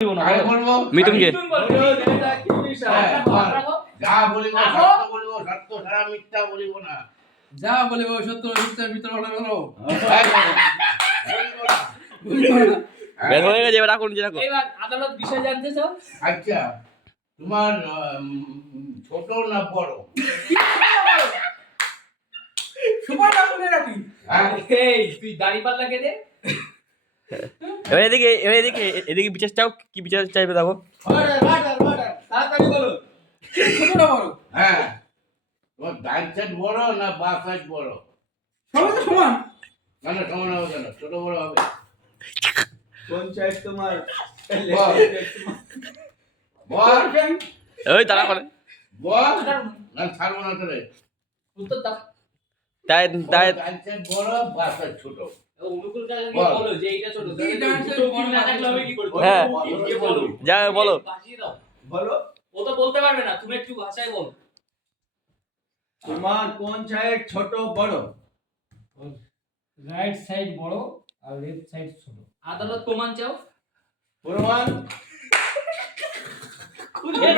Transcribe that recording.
মিঠুনকে যা বলিব সত্য বলিব, সত্য ছাড়া মিথ্যা বলিব না। যা বলিব সত্য মিথ্যার ভিতর হলো বের হয়ে গেছে, এবার রাখুন যে রাখো। এবার আদালত বিষয় জানতে চাও? আচ্ছা, তোমার ছোট না বড়? সুপার ডাবল রাখি এই তুই দাড়ি পাল্লা কেটে এবার এদিকে বিচার চাও, কি বিচার চাইবে দেখো। তাড়াতাড়ি বলো ছোটটা বড়। হ্যাঁ, তোমার ডান সাইড বড় না বাঁ সাইড বড়? সবাই তো সমান। না না, সমান হবে কেন? ছোট বড় হবে। কোন সাইড তোমার? বল। বল ওই তারা করে বল না, ছাড়বো না তোরে। উত্তর দাও। তাই তাই ডান সাইড বড়, বাঁ সাইড ছোট। অনুকূল কাকে বল। বলো যে এইটা ছোট। এই ডান সাইড দুটো বড় না থাকলে হবে কি করে? হ্যাঁ। গিয়ে বলো। যা বলো। বাঁচিয়ে দাও। বলো ও তো বলতে পারবে না, তুমি একটু ভাষায় বলো। তোমার কোন সাইড ছোট বড়? রাইট সাইড বড় আর লেফট সাইড ছোট। আদালত প্রমাণ চাও? প্রমাণ খুলে